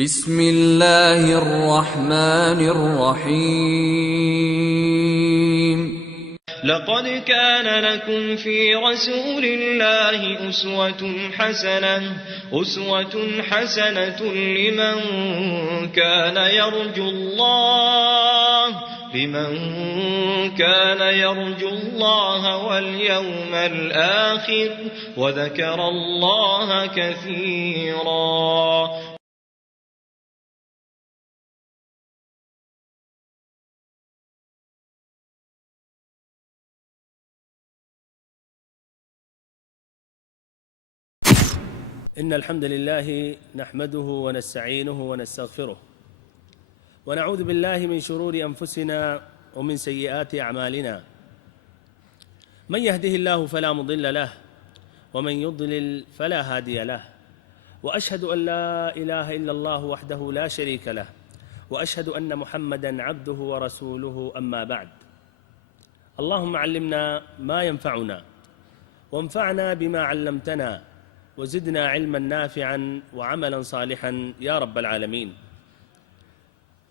بسم اللہ الرحمن الرحیم لقد كان لكم في رسول الله أسوة حسنة لمن كان يرجو الله واليوم الآخر وذكر الله كثيرا. إن الحمد لله نحمده ونستعينه ونستغفره ونعوذ بالله من شرور أنفسنا ومن سيئات أعمالنا. من يهده الله فلا مضل له ومن يضلل فلا هادي له، وأشهد أن لا إله إلا الله وحده لا شريك له، وأشهد أن محمدًا عبده ورسوله. أما بعد، اللهم علمنا ما ينفعنا وانفعنا بما علمتنا وزدنا علما نافعا وعملا صالحا یا رب العالمین.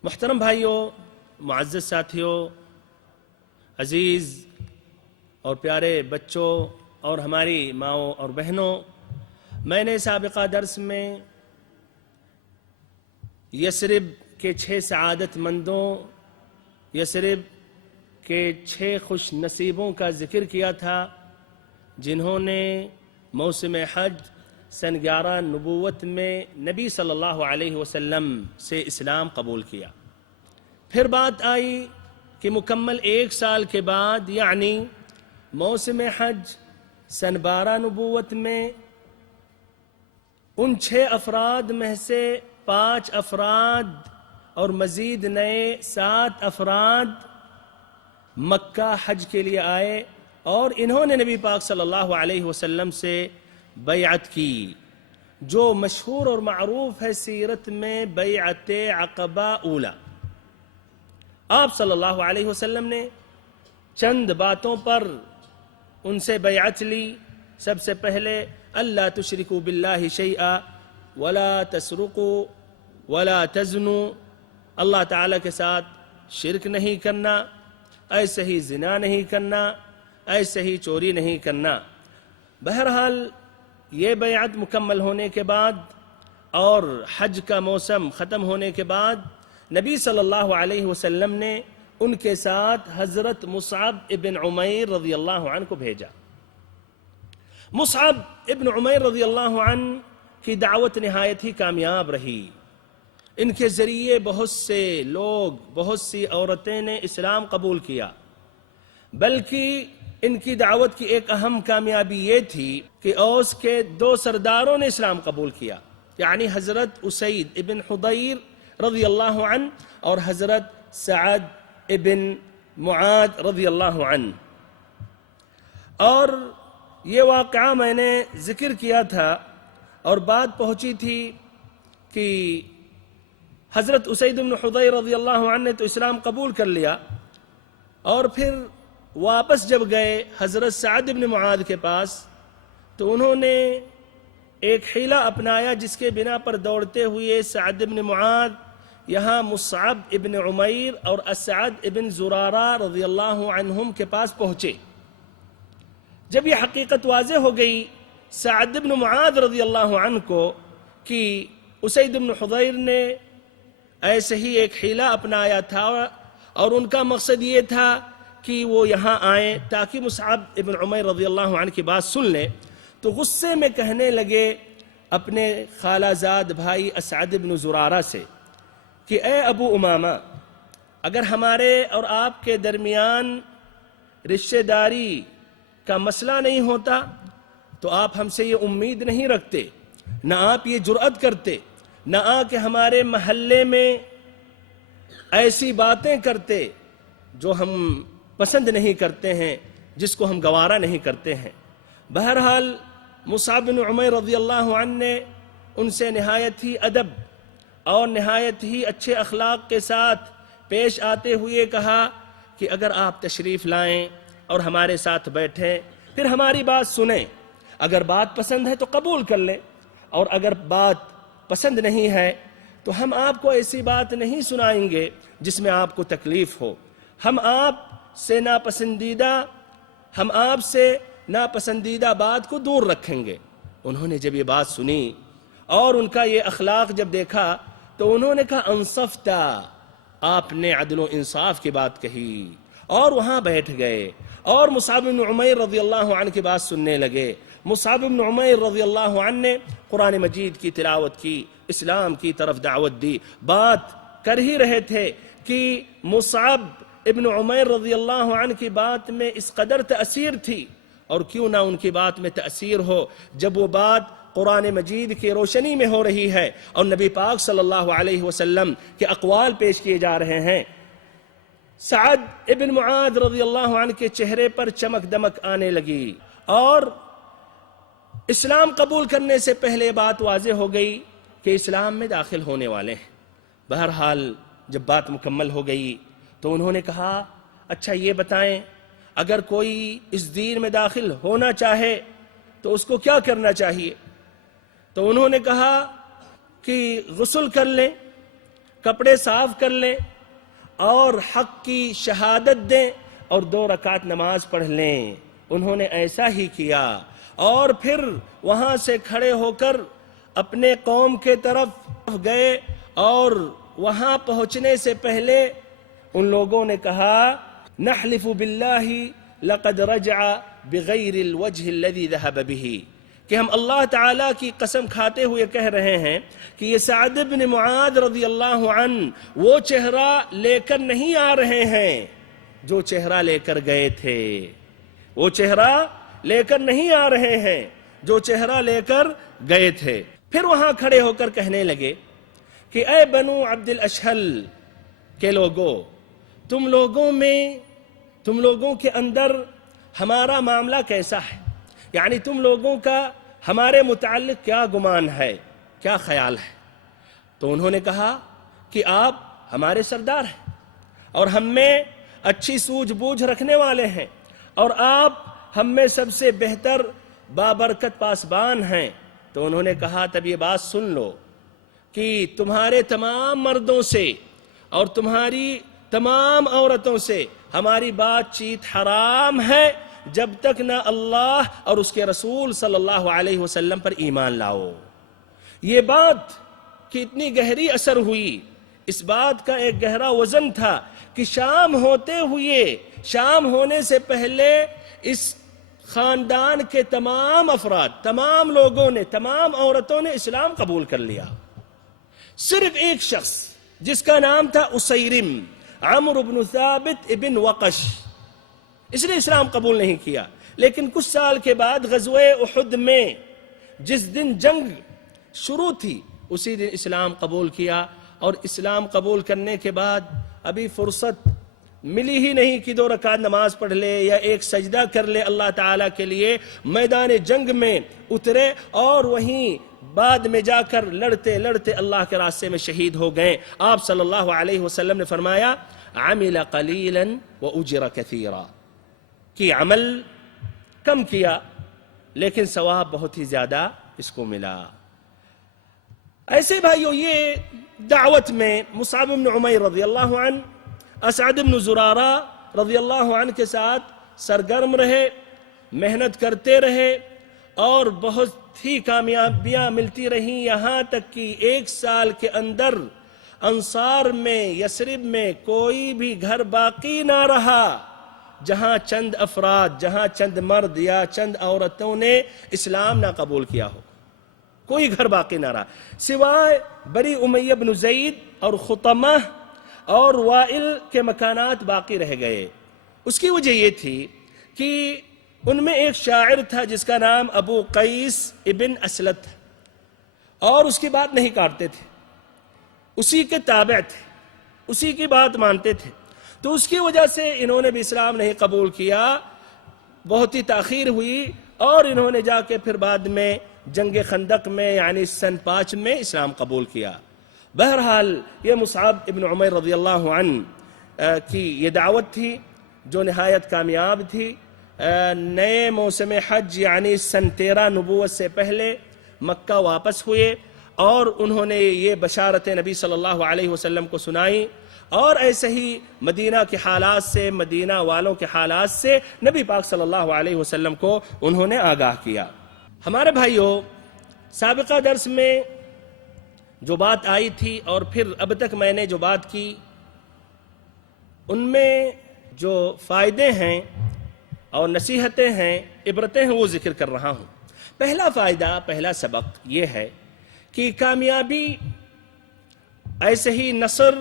محترم بھائیوں، معزز ساتھیوں، عزیز اور پیارے بچوں اور ہماری ماؤں اور بہنوں، میں نے سابقہ درس میں یثرب کے 6 سعادت مندوں، یثرب کے 6 خوش نصیبوں کا ذکر کیا تھا جنہوں نے موسم حج سن 11 نبوت میں نبی صلی اللہ علیہ وسلم سے اسلام قبول کیا. پھر بات آئی کہ مکمل 1 سال کے بعد، یعنی موسم حج سن 12 نبوت میں، ان 6 افراد میں سے 5 افراد اور مزید نئے 7 افراد مکہ حج کے لیے آئے اور انہوں نے نبی پاک صلی اللہ علیہ وسلم سے بیعت کی، جو مشہور اور معروف ہے سیرت میں بیعت عقبہ اولا. آپ صلی اللہ علیہ وسلم نے چند باتوں پر ان سے بیعت لی. سب سے پہلے اللہ تشرکوا باللہ شیئا ولا تسرقوا ولا تزنوا، اللہ تعالیٰ کے ساتھ شرک نہیں کرنا، ایسے ہی زنا نہیں کرنا، ایسے ہی چوری نہیں کرنا. بہرحال یہ بیعت مکمل ہونے کے بعد اور حج کا موسم ختم ہونے کے بعد نبی صلی اللہ علیہ وسلم نے ان کے ساتھ حضرت مصعب ابن عمیر رضی اللہ عنہ کو بھیجا. مصعب ابن عمیر رضی اللہ عنہ کی دعوت نہایت ہی کامیاب رہی. ان کے ذریعے بہت سے لوگ، بہت سی عورتیں نے اسلام قبول کیا. بلکہ ان کی دعوت کی ایک اہم کامیابی یہ تھی کہ اوس کے 2 سرداروں نے اسلام قبول کیا، یعنی حضرت اسید ابن حضیر رضی اللہ عنہ اور حضرت سعد ابن معاذ رضی اللہ عنہ. اور یہ واقعہ میں نے ذکر کیا تھا اور بات پہنچی تھی کہ حضرت اسید ابن حضیر رضی اللہ عنہ نے تو اسلام قبول کر لیا، اور پھر واپس جب گئے حضرت سعد ابن معاذ کے پاس تو انہوں نے ایک حیلہ اپنایا جس کے بنا پر دوڑتے ہوئے سعد ابن معاذ یہاں مصعب ابن عمیر اور اسعد ابن زرارہ رضی اللہ عنہم کے پاس پہنچے. جب یہ حقیقت واضح ہو گئی سعد ابن معاذ رضی اللہ عنہ کو کہ اسید ابن حضیر نے ایسے ہی ایک حیلہ اپنایا تھا اور ان کا مقصد یہ تھا کہ وہ یہاں آئیں تاکہ مصعب ابن عمیر رضی اللہ عنہ کی بات سن لیں، تو غصے میں کہنے لگے اپنے خالہ زاد بھائی اسعد ابن زرارہ سے کہ اے ابو امامہ، اگر ہمارے اور آپ کے درمیان رشتہ داری کا مسئلہ نہیں ہوتا تو آپ ہم سے یہ امید نہیں رکھتے، نہ آپ یہ جرأت کرتے، نہ آ کہ ہمارے محلے میں ایسی باتیں کرتے جو ہم پسند نہیں کرتے ہیں، جس کو ہم گوارا نہیں کرتے ہیں. بہرحال مصعب بن عمیر رضی اللہ عنہ نے ان سے نہایت ہی ادب اور نہایت ہی اچھے اخلاق کے ساتھ پیش آتے ہوئے کہا کہ اگر آپ تشریف لائیں اور ہمارے ساتھ بیٹھیں، پھر ہماری بات سنیں، اگر بات پسند ہے تو قبول کر لیں، اور اگر بات پسند نہیں ہے تو ہم آپ کو ایسی بات نہیں سنائیں گے جس میں آپ کو تکلیف ہو، ہم آپ سے ناپسندیدہ بات کو دور رکھیں گے۔ انہوں نے جب یہ بات سنی اور ان کا یہ اخلاق جب دیکھا تو انہوں نے کہا انصفتا، آپ نے عدل و انصاف کی بات کہی، اور وہاں بیٹھ گئے اور مصعب بن عمیر رضی اللہ عنہ کی بات سننے لگے۔ مصعب بن عمیر رضی اللہ عنہ نے قرآن مجید کی تلاوت کی، اسلام کی طرف دعوت دی، بات کر ہی رہے تھے کہ مصعب ابن عمیر رضی اللہ عنہ کی بات میں اس قدر تأثیر تھی، اور کیوں نہ ان کی بات میں تأثیر ہو جب وہ بات قرآن مجید کی روشنی میں ہو رہی ہے اور نبی پاک صلی اللہ علیہ وسلم کے اقوال پیش کیے جا رہے ہیں۔ سعد ابن معاذ رضی اللہ عنہ کے چہرے پر چمک دمک آنے لگی، اور اسلام قبول کرنے سے پہلے بات واضح ہو گئی کہ اسلام میں داخل ہونے والے ہیں۔ بہرحال جب بات مکمل ہو گئی تو انہوں نے کہا اچھا یہ بتائیں، اگر کوئی اس دین میں داخل ہونا چاہے تو اس کو کیا کرنا چاہیے؟ تو انہوں نے کہا کہ غسل کر لیں، کپڑے صاف کر لیں، اور حق کی شہادت دیں، اور 2 رکعت نماز پڑھ لیں۔ انہوں نے ایسا ہی کیا، اور پھر وہاں سے کھڑے ہو کر اپنے قوم کے طرف گئے، اور وہاں پہنچنے سے پہلے ان لوگوں نے کہا نحلف باللہ لقد رجع بغیر الوجہ الذی ذهب به، کہ ہم اللہ تعالیٰ کی قسم کھاتے ہوئے کہہ رہے ہیں کہ یہ سعد بن معاذ رضی اللہ عنہ وہ چہرہ لے کر نہیں آ رہے ہیں جو چہرہ لے کر گئے تھے، وہ چہرہ لے کر نہیں آ رہے ہیں جو چہرہ لے کر گئے تھے۔ پھر وہاں کھڑے ہو کر کہنے لگے کہ اے بنو عبد الاشہل کے لوگوں، تم لوگوں کے اندر ہمارا معاملہ کیسا ہے؟ یعنی تم لوگوں کا ہمارے متعلق کیا گمان ہے، کیا خیال ہے؟ تو انہوں نے کہا کہ آپ ہمارے سردار ہیں اور ہم میں اچھی سوجھ بوجھ رکھنے والے ہیں، اور آپ ہم میں سب سے بہتر بابرکت پاسبان ہیں۔ تو انہوں نے کہا تب یہ بات سن لو کہ تمہارے تمام مردوں سے اور تمہاری تمام عورتوں سے ہماری بات چیت حرام ہے جب تک نہ اللہ اور اس کے رسول صلی اللہ علیہ وسلم پر ایمان لاؤ۔ یہ بات کہ اتنی گہری اثر ہوئی، اس بات کا ایک گہرا وزن تھا کہ شام ہونے سے پہلے اس خاندان کے تمام افراد، تمام لوگوں نے، تمام عورتوں نے اسلام قبول کر لیا۔ صرف ایک شخص جس کا نام تھا اسیرم، عمرو بن ثابت ابن وقش، اس نے اسلام قبول نہیں کیا، لیکن کچھ سال کے بعد غزوہ احد میں جس دن جنگ شروع تھی اسی دن اسلام قبول کیا، اور اسلام قبول کرنے کے بعد ابھی فرصت ملی ہی نہیں کہ 2 رکعت نماز پڑھ لے یا ایک سجدہ کر لے اللہ تعالیٰ کے لیے، میدان جنگ میں اترے اور وہیں بعد میں جا کر لڑتے لڑتے اللہ کے راستے میں شہید ہو گئے۔ آپ صلی اللہ علیہ وسلم نے فرمایا عمل قلیلا واجر کثیرا، کہ عمل کم کیا لیکن ثواب بہت ہی زیادہ اس کو ملا۔ ایسے بھائیو، یہ دعوت میں مصعب بن عمیر رضی اللہ عنہ اسعد بن زرارہ رضی اللہ عنہ کے ساتھ سرگرم رہے، محنت کرتے رہے، اور بہت ہی کامیابیاں ملتی رہیں، یہاں تک کہ 1 سال کے اندر انصار میں، یثرب میں کوئی بھی گھر باقی نہ رہا جہاں چند افراد، جہاں چند مرد یا چند عورتوں نے اسلام نہ قبول کیا ہو، کوئی گھر باقی نہ رہا سوائے بنی امیہ بن زید اور خطمہ اور وائل کے مکانات باقی رہ گئے۔ اس کی وجہ یہ تھی کہ ان میں ایک شاعر تھا جس کا نام ابو قیس ابن اسلت تھا، اور اس کی بات نہیں کاٹتے تھے، اسی کے تابع تھے، اسی کی بات مانتے تھے، تو اس کی وجہ سے انہوں نے بھی اسلام نہیں قبول کیا، بہت ہی تاخیر ہوئی، اور انہوں نے جا کے پھر بعد میں جنگ خندق میں یعنی سن 5 میں اسلام قبول کیا۔ بہرحال یہ مصعب ابن عمیر رضی اللہ عنہ کی یہ دعوت تھی جو نہایت کامیاب تھی۔ نئے موسم حج یعنی سن 13 نبوت سے پہلے مکہ واپس ہوئے، اور انہوں نے یہ بشارتیں نبی صلی اللہ علیہ وسلم کو سنائیں، اور ایسے ہی مدینہ کے حالات سے، مدینہ والوں کے حالات سے نبی پاک صلی اللہ علیہ وسلم کو انہوں نے آگاہ کیا۔ ہمارے بھائیوں، سابقہ درس میں جو بات آئی تھی اور پھر اب تک میں نے جو بات کی، ان میں جو فائدے ہیں اور نصیحتیں ہیں، عبرتیں ہیں، وہ ذکر کر رہا ہوں۔ پہلا فائدہ، پہلا سبق یہ ہے کہ کامیابی، ایسے ہی نصر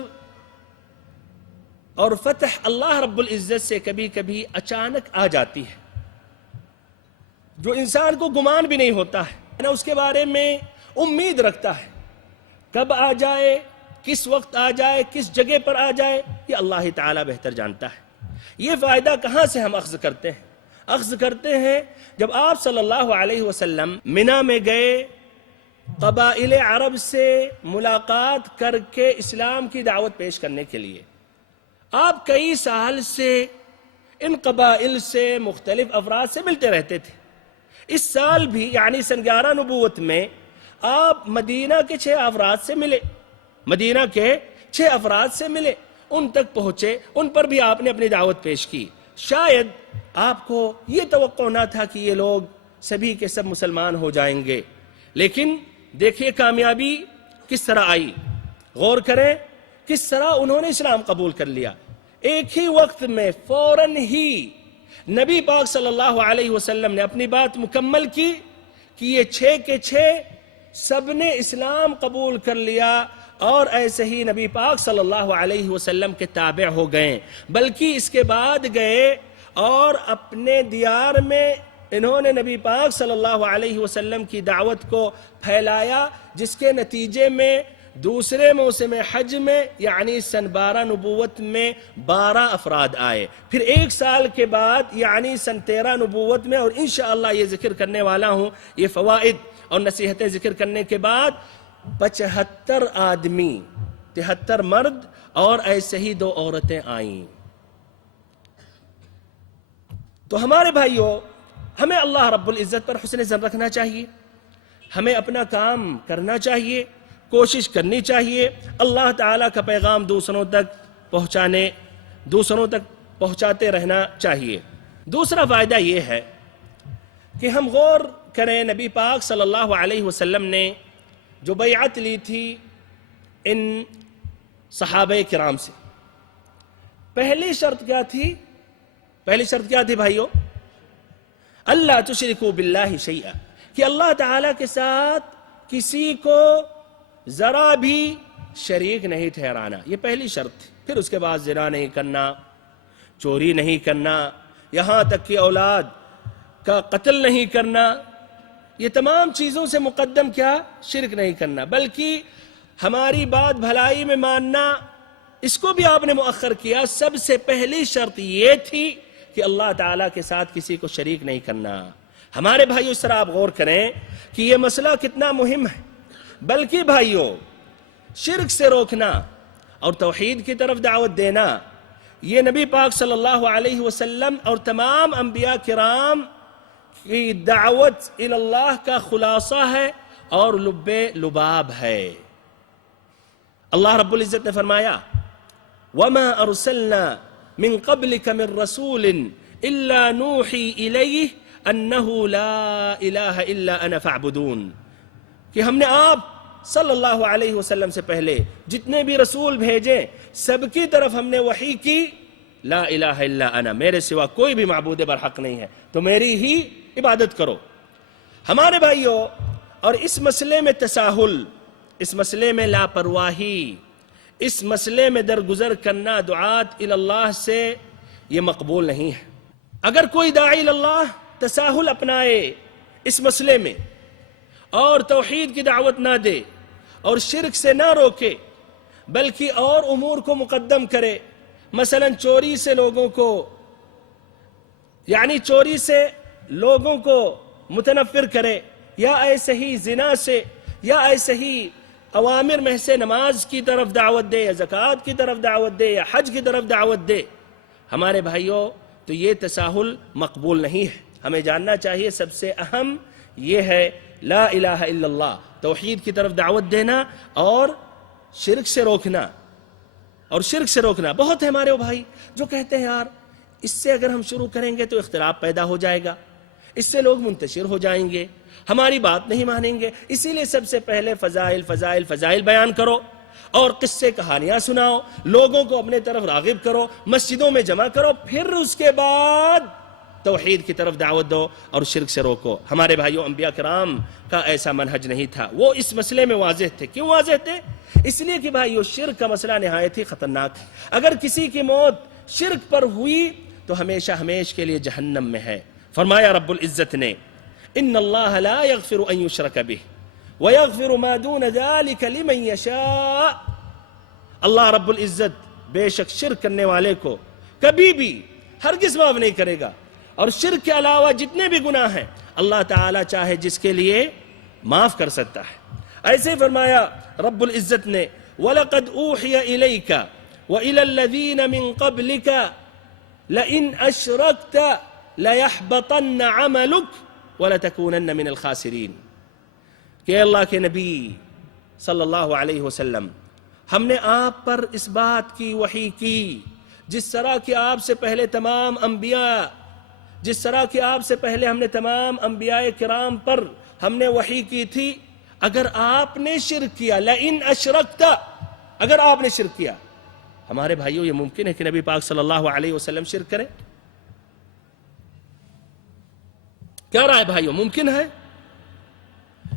اور فتح اللہ رب العزت سے کبھی کبھی اچانک آ جاتی ہے، جو انسان کو گمان بھی نہیں ہوتا ہے، نہ اس کے بارے میں امید رکھتا ہے۔ کب آ جائے، کس وقت آ جائے، کس جگہ پر آ جائے، یہ اللہ تعالیٰ بہتر جانتا ہے۔ یہ فائدہ کہاں سے ہم اخذ کرتے ہیں؟ اخذ کرتے ہیں جب آپ صلی اللہ علیہ وسلم منی میں گئے، قبائل عرب سے ملاقات کر کے اسلام کی دعوت پیش کرنے کے لیے۔ آپ کئی سال سے ان قبائل سے، مختلف افراد سے ملتے رہتے تھے۔ اس سال بھی یعنی سن 11 نبوت میں آپ مدینہ کے 6 افراد سے ملے، مدینہ کے 6 افراد سے ملے، ان تک پہنچے، ان پر بھی آپ نے اپنی دعوت پیش کی۔ شاید آپ کو یہ توقع نہ تھا کہ یہ لوگ سبھی کے سب مسلمان ہو جائیں گے، لیکن دیکھیے کامیابی کس طرح آئی۔ غور کریں کس طرح انہوں نے اسلام قبول کر لیا۔ ایک ہی وقت میں فوراً ہی نبی پاک صلی اللہ علیہ وسلم نے اپنی بات مکمل کی کہ یہ 6 کے 6 سب نے اسلام قبول کر لیا، اور ایسے ہی نبی پاک صلی اللہ علیہ وسلم کے تابع ہو گئے، بلکہ اس کے بعد گئے اور اپنے دیار میں انہوں نے نبی پاک صلی اللہ علیہ وسلم کی دعوت کو پھیلایا، جس کے نتیجے میں دوسرے موسم حج میں یعنی سن 12 نبوت میں 12 افراد آئے۔ پھر 1 سال کے بعد یعنی سن 13 نبوت میں، اور انشاءاللہ یہ ذکر کرنے والا ہوں، یہ فوائد اور نصیحتیں ذکر کرنے کے بعد 75 آدمی، 73 مرد اور ایسے ہی 2 عورتیں آئیں۔ تو ہمارے بھائیوں، ہمیں اللہ رب العزت پر حسن ظن رکھنا چاہیے، ہمیں اپنا کام کرنا چاہیے، کوشش کرنی چاہیے، اللہ تعالیٰ کا پیغام دوسروں تک پہنچاتے رہنا چاہیے۔ دوسرا فائدہ یہ ہے کہ ہم غور کریں، نبی پاک صلی اللہ علیہ وسلم نے جو بیعت لی تھی ان صحابہ کرام سے، پہلی شرط کیا تھی؟ پہلی شرط کیا تھی بھائیو؟ اللہ تشرکوا باللہ شیئا، کہ اللہ تعالیٰ کے ساتھ کسی کو ذرا بھی شریک نہیں ٹھہرانا، یہ پہلی شرط تھی۔ پھر اس کے بعد زنا نہیں کرنا، چوری نہیں کرنا، یہاں تک کہ اولاد کا قتل نہیں کرنا، یہ تمام چیزوں سے مقدم کیا؟ شرک نہیں کرنا، بلکہ ہماری بات بھلائی میں ماننا، اس کو بھی آپ نے مؤخر کیا۔ سب سے پہلی شرط یہ تھی کہ اللہ تعالیٰ کے ساتھ کسی کو شریک نہیں کرنا۔ ہمارے بھائیو، اس طرح آپ غور کریں کہ یہ مسئلہ کتنا مہم ہے۔ بلکہ بھائیو، شرک سے روکنا اور توحید کی طرف دعوت دینا، یہ نبی پاک صلی اللہ علیہ وسلم اور تمام انبیاء کرام کی دعوت اللہ کا خلاصہ ہے اور لب لباب ہے۔ اللہ رب العزت نے فرمایا، وَمَا أَرْسَلْنَا مِن قَبْلِكَ مِن رَّسُولٍ إِلَّا نُوحِي إِلَيْهِ أَنَّهُ لَا إِلَهَ إِلَّا أَنَا فَاعْبُدُونِ، کہ ہم نے آپ صلی اللہ علیہ وسلم سے پہلے جتنے بھی رسول بھیجے، سب کی طرف ہم نے وحی کی، لا الہ الا انا، میرے سوا کوئی بھی معبود برحق نہیں ہے، تو میری ہی عبادت کرو۔ ہمارے بھائیوں، اور اس مسئلے میں تساہل، اس مسئلے میں لاپرواہی، اس مسئلے میں درگزر کرنا دعات اللہ سے یہ مقبول نہیں ہے۔ اگر کوئی داعی اللہ تساہل اپنائے اس مسئلے میں اور توحید کی دعوت نہ دے اور شرک سے نہ روکے، بلکہ اور امور کو مقدم کرے، مثلا چوری سے لوگوں کو، یعنی چوری سے لوگوں کو متنفر کرے، یا ایسے ہی زنا سے، یا ایسے ہی اوامر میں سے نماز کی طرف دعوت دے، یا زکوٰۃ کی طرف دعوت دے، یا حج کی طرف دعوت دے، ہمارے بھائیوں، تو یہ تساہل مقبول نہیں ہے۔ ہمیں جاننا چاہیے سب سے اہم یہ ہے لا الہ الا اللہ، توحید کی طرف دعوت دینا اور شرک سے روکنا، بہت ہے ہمارے وہ بھائی جو کہتے ہیں یار اس سے اگر ہم شروع کریں گے تو اختلاف پیدا ہو جائے گا، اس سے لوگ منتشر ہو جائیں گے، ہماری بات نہیں مانیں گے، اسی لیے سب سے پہلے فضائل بیان کرو اور قصے کہانیاں سناؤ، لوگوں کو اپنے طرف راغب کرو، مسجدوں میں جمع کرو، پھر اس کے بعد توحید کی طرف دعوت دو اور شرک سے روکو۔ ہمارے بھائیوں، انبیاء کرام کا ایسا منہج نہیں تھا، وہ اس مسئلے میں واضح تھے۔ کیوں واضح تھے؟ اس لیے کہ بھائیوں شرک کا مسئلہ نہایت ہی خطرناک ہے۔ اگر کسی کی موت شرک پر ہوئی تو ہمیشہ کے لیے جہنم میں ہے۔ فرمایا رب العزت نے ان اللہ لا یغفر ان یشرک بہ ویغفر ما دون ذلک لمن یشاء۔ اللہ رب العزت بے شک شرک کرنے والے کو کبھی بھی ہرگز معاف نہیں کرے گا، اور شرک کے علاوہ جتنے بھی گناہ ہیں اللہ تعالیٰ چاہے جس کے لیے معاف کر سکتا ہے۔ ایسے فرمایا رب العزت نے وَلَقَدْ أُوحِيَ إِلَيْكَ وَإِلَى الَّذِينَ مِن قَبْلِكَ لَئِنْ أَشْرَكْتَ لَيَحْبَطَنَّ عَمَلُكَ وَلَتَكُونَنَّ مِنَ الْخَاسِرِينَ۔ کہ اللہ کے نبی صلی اللہ علیہ وسلم، ہم نے آپ پر اس بات کی وحی کی جس طرح کہ آپ سے پہلے تمام ہم نے تمام انبیاء کرام پر ہم نے وحی کی تھی۔ اگر آپ نے شرک کیا، لئن اشرکت، اگر آپ نے شرک کیا، ہمارے بھائیوں یہ ممکن ہے کہ نبی پاک صلی اللہ علیہ وسلم شرک کرے؟ کیا رائے بھائیوں، ممکن ہے؟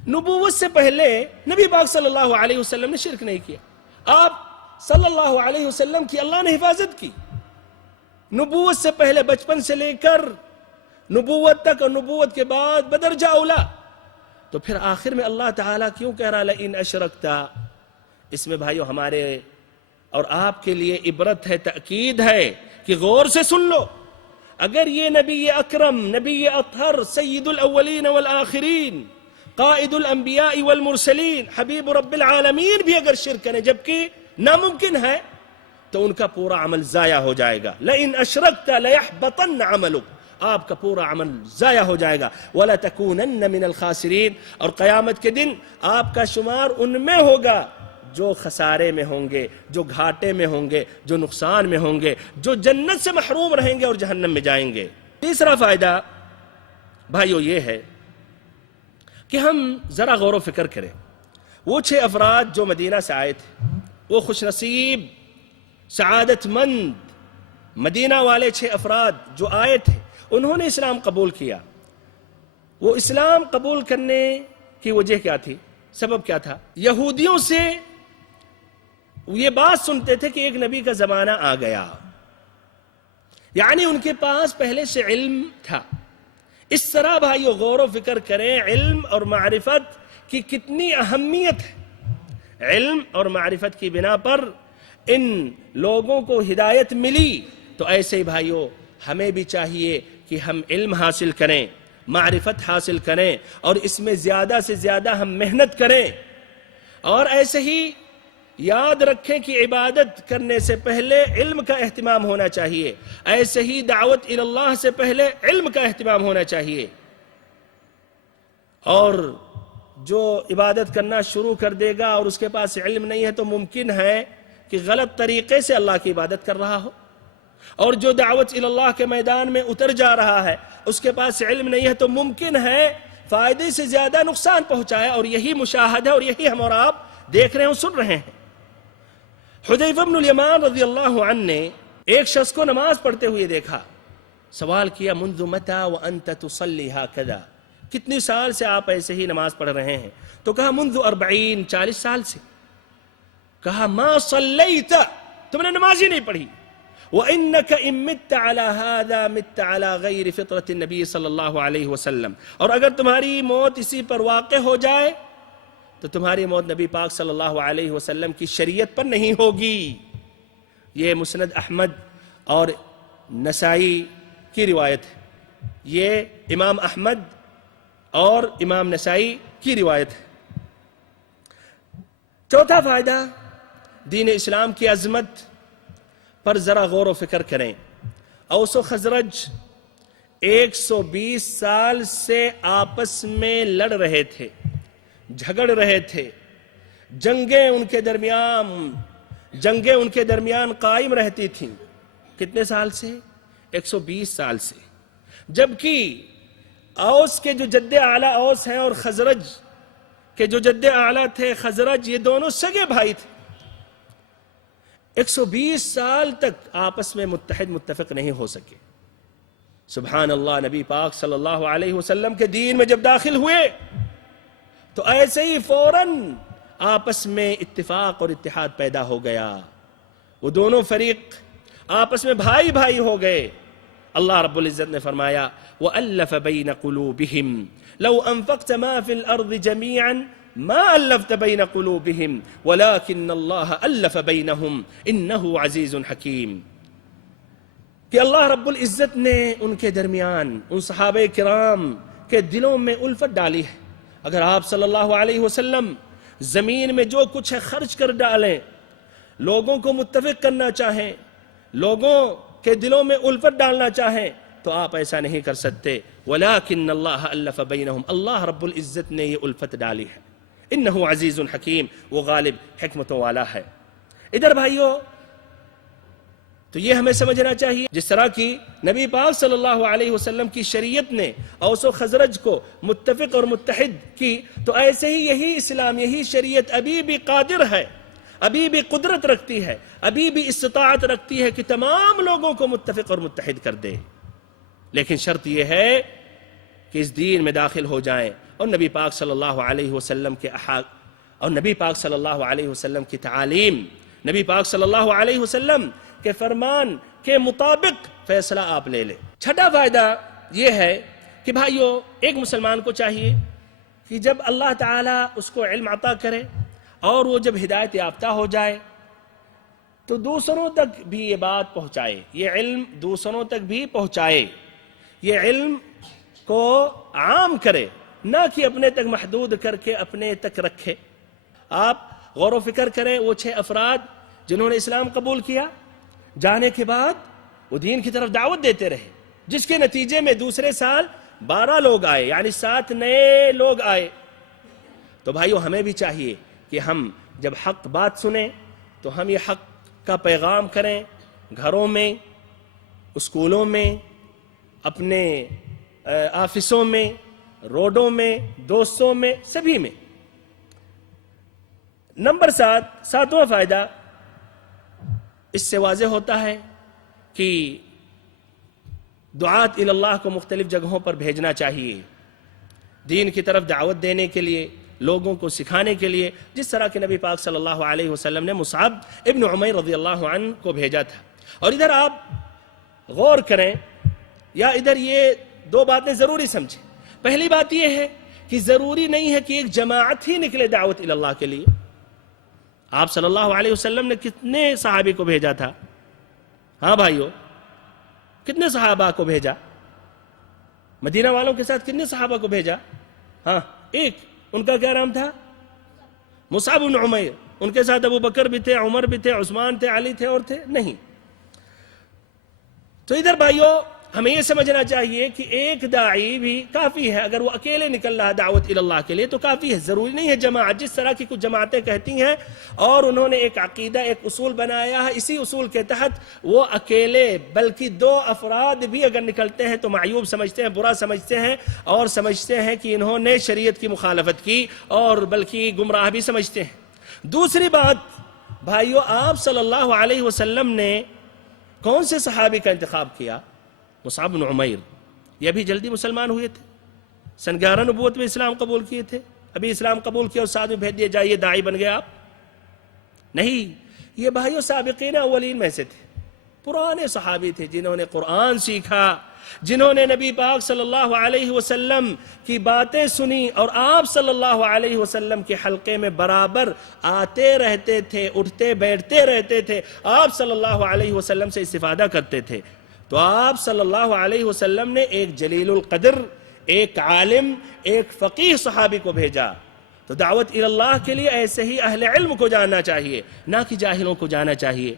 نبوت سے پہلے نبی پاک صلی اللہ علیہ وسلم نے شرک نہیں کیا، آپ صلی اللہ علیہ وسلم کی اللہ نے حفاظت کی۔ نبوت سے پہلے بچپن سے لے کر نبوت تک اور نبوت کے بعد بدرجہ اولا، تو پھر آخر میں اللہ تعالیٰ کیوں کہہ رہا لئن اشرکتا؟ اس میں بھائیو ہمارے اور آپ کے لیے عبرت ہے، تأکید ہے کہ غور سے سن لو۔ اگر یہ نبی اکرم، نبی اطہر، سید الاولین والآخرین، قائد الانبیاء والمرسلین، حبیب رب العالمین بھی اگر شرک کریں جبکہ ناممکن ہے تو ان کا پورا عمل ضائع ہو جائے گا۔ لئن اشرکت لیحبطن عملک، آپ کا پورا عمل ضائع ہو جائے گا۔ وَلَتَكُونَنَّ مِنَ الْخَاسِرِينَ، اور قیامت کے دن آپ کا شمار ان میں ہوگا جو خسارے میں ہوں گے، جو گھاٹے میں ہوں گے، جو نقصان میں ہوں گے، جو جنت سے محروم رہیں گے اور جہنم میں جائیں گے۔ تیسرا فائدہ بھائیو یہ ہے کہ ہم ذرا غور و فکر کریں۔ وہ 6 افراد جو مدینہ سے آئے تھے، وہ خوش نصیب، سعادت مند مدینہ والے 6 افراد جو آئے تھے، انہوں نے اسلام قبول کیا۔ وہ اسلام قبول کرنے کی وجہ کیا تھی؟ سبب کیا تھا؟ یہودیوں سے یہ بات سنتے تھے کہ ایک نبی کا زمانہ آ گیا، یعنی ان کے پاس پہلے سے علم تھا۔ اس طرح بھائیو غور و فکر کریں، علم اور معرفت کی کتنی اہمیت ہے۔ علم اور معرفت کی بنا پر ان لوگوں کو ہدایت ملی، تو ایسے ہی بھائیو ہمیں بھی چاہیے کہ ہم علم حاصل کریں، معرفت حاصل کریں، اور اس میں زیادہ سے زیادہ ہم محنت کریں۔ اور ایسے ہی یاد رکھیں کہ عبادت کرنے سے پہلے علم کا اہتمام ہونا چاہیے، ایسے ہی دعوت اللہ سے پہلے علم کا اہتمام ہونا چاہیے۔ اور جو عبادت کرنا شروع کر دے گا اور اس کے پاس علم نہیں ہے تو ممکن ہے کہ غلط طریقے سے اللہ کی عبادت کر رہا ہو، اور جو دعوت اللہ کے میدان میں اتر جا رہا ہے اس کے پاس علم نہیں ہے تو ممکن ہے فائدے سے زیادہ نقصان پہنچائے۔ اور یہی مشاہدہ اور یہی ہم اور آپ دیکھ رہے ہیں اور سن رہے ہیں۔ حذیفہ بن الیمان رضی اللہ عنہ نے ایک شخص کو نماز پڑھتے ہوئے دیکھا، سوال کیا منذ متى وانت تصلی هكذا، کتنی سال سے آپ ایسے ہی نماز پڑھ رہے ہیں؟ تو کہا منذ 40 40 سال سے۔ کہا ما صلیت، تم نے نماز ہی نہیں پڑھی۔ وَإِنَّكَ إِن مِتَّ عَلَى هَذَا مِتَّ عَلَى غَيْرِ فِطْرَةِ النَّبِيِّ صلی اللہ علیہ وسلم، اور اگر تمہاری موت اسی پر واقع ہو جائے تو تمہاری موت نبی پاک صلی اللہ علیہ وسلم کی شریعت پر نہیں ہوگی۔ یہ مسند احمد اور نسائی کی روایت ہے، یہ امام احمد اور امام نسائی کی روایت ہے۔ چوتھا فائدہ، دین اسلام کی عظمت پر ذرا غور و فکر کریں۔ اوس و خزرج 120 سال سے آپس میں لڑ رہے تھے، جھگڑ رہے تھے، جنگیں ان کے درمیان قائم رہتی تھیں۔ کتنے سال سے؟ 120 سال سے۔ جبکہ اوس کے جو جد اعلیٰ اوس ہیں اور خزرج کے جو جد اعلیٰ تھے خزرج، یہ دونوں سگے بھائی تھے۔ 120 سال تک آپس میں متفق نہیں ہو سکے۔ سبحان اللہ، نبی پاک صلی اللہ علیہ وسلم کے دین میں جب داخل ہوئے تو ایسے ہی فوراً آپس میں اتفاق اور اتحاد پیدا ہو گیا۔ وہ دونوں فریق آپس میں بھائی بھائی ہو گئے۔ اللہ رب العزت نے فرمایا وَأَلَّفَ بَيْنَ قُلُوبِهِمْ لَوْ أَنفَقْتَ مَا فِي الْأَرْضِ جَمِيعًا مَا أَلَّفْتَ بَيْنَ قُلُوبِهِمْ وَلَكِنَّ اللَّهَ أَلَّفَ بَيْنَهُمْ إِنَّهُ عَزِيزٌ حَكِيمٌ، کہ اللہ رب العزت نے ان کے درمیان، ان صحابہ کرام کے دلوں میں الفت ڈالی ہے۔ اگر آپ صلی اللہ علیہ وسلم زمین میں جو کچھ ہے خرچ کر ڈالیں، لوگوں کو متفق کرنا چاہیں، لوگوں کے دلوں میں الفت ڈالنا چاہیں، تو آپ ایسا نہیں کر سکتے۔ وَلَكِنَّ اللَّهَ أَلَّفَ بَيْنَهُمْ، اللہ رب العزت نے یہ الفت ڈالی ہے۔ إِنَّهُ عَزِيزٌ حَكِيمٌ، وہ غالب حکمتوں والا ہے۔ ادھر بھائیو، تو یہ ہمیں سمجھنا چاہیے، جس طرح کی نبی پاک صلی اللہ علیہ وسلم کی شریعت نے اوس و خزرج کو متفق اور متحد کی، تو ایسے ہی یہی اسلام، یہی شریعت ابھی بھی قادر ہے، ابھی بھی قدرت رکھتی ہے، ابھی بھی استطاعت رکھتی ہے کہ تمام لوگوں کو متفق اور متحد کر دے۔ لیکن شرط یہ ہے کہ اس دین میں داخل ہو جائیں اور نبی پاک صلی اللہ علیہ وسلم کے اور نبی پاک صلی اللہ علیہ وسلم کی تعالیم، نبی پاک صلی اللہ علیہ وسلم کے فرمان کے مطابق فیصلہ آپ لے لیں۔ چھٹا فائدہ یہ ہے کہ بھائیو، ایک مسلمان کو چاہیے کہ جب اللہ تعالیٰ اس کو علم عطا کرے اور وہ جب ہدایت یافتہ ہو جائے تو دوسروں تک بھی یہ بات پہنچائے، یہ علم دوسروں تک بھی پہنچائے، یہ علم کو عام کرے، نہ کہ اپنے تک محدود کر کے اپنے تک رکھے۔ آپ غور و فکر کریں، وہ 6 افراد جنہوں نے اسلام قبول کیا، جانے کے بعد وہ دین کی طرف دعوت دیتے رہے، جس کے نتیجے میں دوسرے سال 12 لوگ آئے، یعنی 7 نئے لوگ آئے۔ تو بھائیو، ہمیں بھی چاہیے کہ ہم جب حق بات سنیں تو ہم یہ حق کا پیغام کریں، گھروں میں، اسکولوں میں، اپنے آفسوں میں، روڈوں میں، دوستوں میں، سبھی میں۔ نمبر 7واں فائدہ اس سے واضح ہوتا ہے کہ دعات اللہ کو مختلف جگہوں پر بھیجنا چاہیے، دین کی طرف دعوت دینے کے لیے، لوگوں کو سکھانے کے لیے، جس طرح کہ نبی پاک صلی اللہ علیہ وسلم نے مصعب ابن عمیر رضی اللہ عنہ کو بھیجا تھا۔ اور ادھر آپ غور کریں، یا ادھر یہ 2 باتیں ضروری سمجھیں۔ پہلی بات یہ ہے کہ ضروری نہیں ہے کہ ایک جماعت ہی نکلے دعوت اللہ کے لیے۔ آپ صلی اللہ علیہ وسلم نے کتنے صحابی کو بھیجا تھا؟ ہاں بھائیو، کتنے صحابہ کو بھیجا؟ مدینہ والوں کے ساتھ کتنے صحابہ کو بھیجا؟ ہاں، ایک۔ ان کا کیا نام تھا؟ مصعب بن عمیر۔ ان کے ساتھ ابو بکر بھی تھے، عمر بھی تھے، عثمان تھے، علی تھے، اور تھے نہیں۔ تو ادھر بھائیو، ہمیں یہ سمجھنا چاہیے کہ ایک داعی بھی کافی ہے، اگر وہ اکیلے نکل رہا دعوت اللہ کے لیے تو کافی ہے، ضروری نہیں ہے جماعت۔ جس طرح کی کچھ جماعتیں کہتی ہیں اور انہوں نے ایک عقیدہ، ایک اصول بنایا ہے، اسی اصول کے تحت وہ اکیلے بلکہ 2 افراد بھی اگر نکلتے ہیں تو معیوب سمجھتے ہیں، برا سمجھتے ہیں، اور سمجھتے ہیں کہ انہوں نے شریعت کی مخالفت کی، اور بلکہ گمراہ بھی سمجھتے ہیں۔ دوسری بات بھائیو، آپ صلی اللہ علیہ وسلم نے کون سے صحابی کا انتخاب کیا؟ مصعب بن عمیر۔ یہ بھی جلدی مسلمان ہوئے تھے، سن 11 نبوت میں اسلام قبول کیے تھے، ابھی اسلام قبول کیا اور ساتھ میں بھیج دیا جائیے داعی بن گئے آپ؟ نہیں، یہ بھائیوں سابقین اولین میں سے تھے، پرانے صحابی تھے جنہوں نے قرآن سیکھا، جنہوں نے نبی پاک صلی اللہ علیہ وسلم کی باتیں سنی، اور آپ صلی اللہ علیہ وسلم کے حلقے میں برابر آتے رہتے تھے، اٹھتے بیٹھتے رہتے تھے، آپ صلی اللہ علیہ وسلم سے استفادہ کرتے تھے۔ تو آپ صلی اللہ علیہ وسلم نے ایک جلیل القدر، ایک عالم، ایک فقیہ صحابی کو بھیجا۔ تو دعوت اللہ کے لیے ایسے ہی اہل علم کو جاننا چاہیے، نہ کہ جاہلوں کو جانا چاہیے،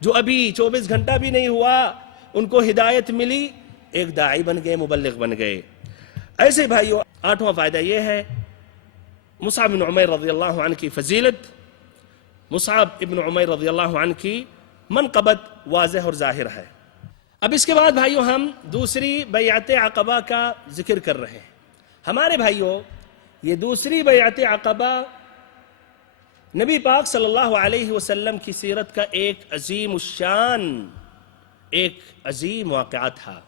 جو ابھی 24 گھنٹہ بھی نہیں ہوا ان کو ہدایت ملی، ایک داعی بن گئے، مبلغ بن گئے۔ ایسے بھائیو، 8واں فائدہ یہ ہے مصعب بن عمیر رضی اللہ عنہ کی فضیلت، مصعب ابن عمیر رضی اللہ عنہ کی منقبت واضح اور ظاہر ہے۔ اب اس کے بعد بھائیوں ہم دوسری بیعت عقبہ کا ذکر کر رہے ہیں۔ ہمارے بھائیوں، یہ دوسری بیعت عقبہ نبی پاک صلی اللہ علیہ وسلم کی سیرت کا ایک عظیم الشان، ایک عظیم واقعہ تھا،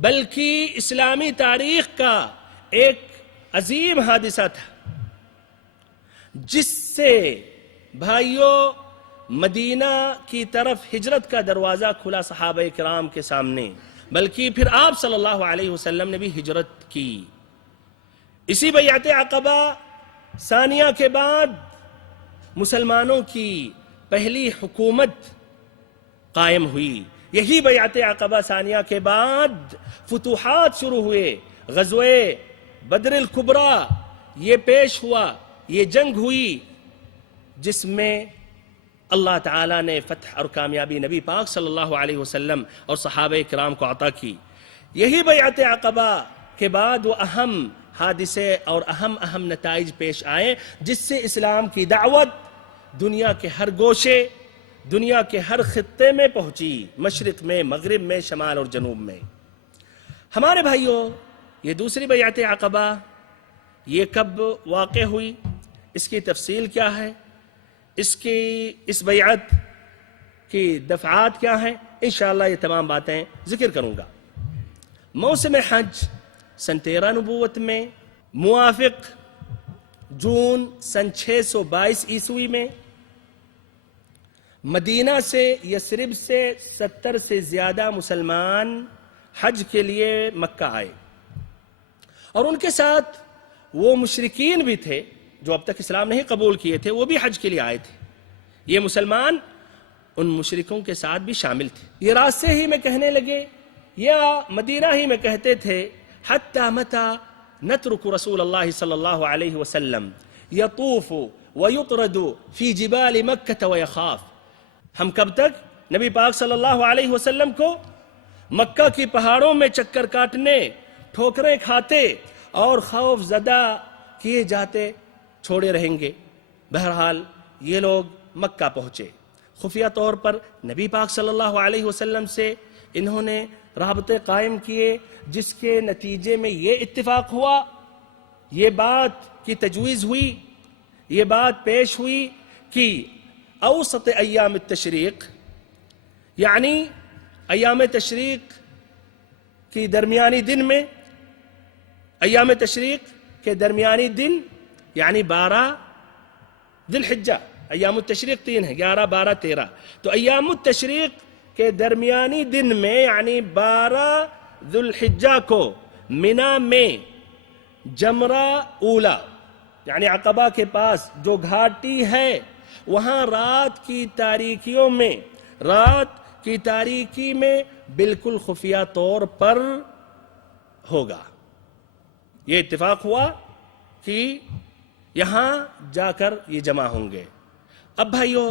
بلکہ اسلامی تاریخ کا ایک عظیم حادثہ تھا، جس سے بھائیوں مدینہ کی طرف ہجرت کا دروازہ کھلا صحابہ کرام کے سامنے، بلکہ پھر آپ صلی اللہ علیہ وسلم نے بھی ہجرت کی۔ اسی بیعت عقبہ ثانیہ کے بعد مسلمانوں کی پہلی حکومت قائم ہوئی۔ یہی بیعت عقبہ ثانیہ کے بعد فتوحات شروع ہوئے، غزوہ بدر الکبریٰ یہ پیش ہوا، یہ جنگ ہوئی جس میں اللہ تعالیٰ نے فتح اور کامیابی نبی پاک صلی اللہ علیہ وسلم اور صحابہ کرام کو عطا کی۔ یہی بیعت عقبہ کے بعد وہ اہم حادثے اور اہم نتائج پیش آئے، جس سے اسلام کی دعوت دنیا کے ہر گوشے، دنیا کے ہر خطے میں پہنچی، مشرق میں، مغرب میں، شمال اور جنوب میں۔ ہمارے بھائیوں، یہ دوسری بیعت عقبہ یہ کب واقع ہوئی، اس کی تفصیل کیا ہے، اس بیعت کی دفعات کیا ہیں، انشاءاللہ یہ تمام باتیں ذکر کروں گا۔ موسم حج سن 13 نبوت میں، موافق جون سن 622 عیسوی میں، مدینہ سے یثرب سے 70 سے زیادہ مسلمان حج کے لیے مکہ آئے، اور ان کے ساتھ وہ مشرکین بھی تھے جو اب تک اسلام نہیں قبول کیے تھے، وہ بھی حج کے لیے آئے تھے۔ یہ مسلمان ان مشرکوں کے ساتھ بھی شامل تھے۔ یہ راستے ہی میں کہنے لگے یا مدینہ ہی میں کہتے تھے، حتی متی نترک رسول اللہ صلی اللہ علیہ وسلم یطوف ویطرد فی جبال مکہ ویخاف، ہم کب تک نبی پاک صلی اللہ علیہ وسلم کو مکہ کی پہاڑوں میں چکر کاٹنے، ٹھوکریں کھاتے اور خوف زدہ کیے جاتے چھوڑے رہیں گے؟ بہرحال یہ لوگ مکہ پہنچے، خفیہ طور پر نبی پاک صلی اللہ علیہ وسلم سے انہوں نے رابطے قائم کیے، جس کے نتیجے میں یہ اتفاق ہوا، یہ بات کی تجویز ہوئی، یہ بات پیش ہوئی کہ اوسط ایام التشریق، یعنی ایام تشریق کی درمیانی دن میں، ایام تشریق کے درمیانی دن یعنی 12 ذی الحجہ، ایام التشریق 3 ہیں، 11 12 13، تو ایام التشریق کے درمیانی دن میں یعنی 12 ذی الحجہ کو منی میں جمرہ اولا یعنی عقبہ کے پاس جو گھاٹی ہے، وہاں رات کی تاریکی میں بالکل خفیہ طور پر ہوگا۔ یہ اتفاق ہوا کہ یہاں جا کر یہ جمع ہوں گے۔ اب بھائیو،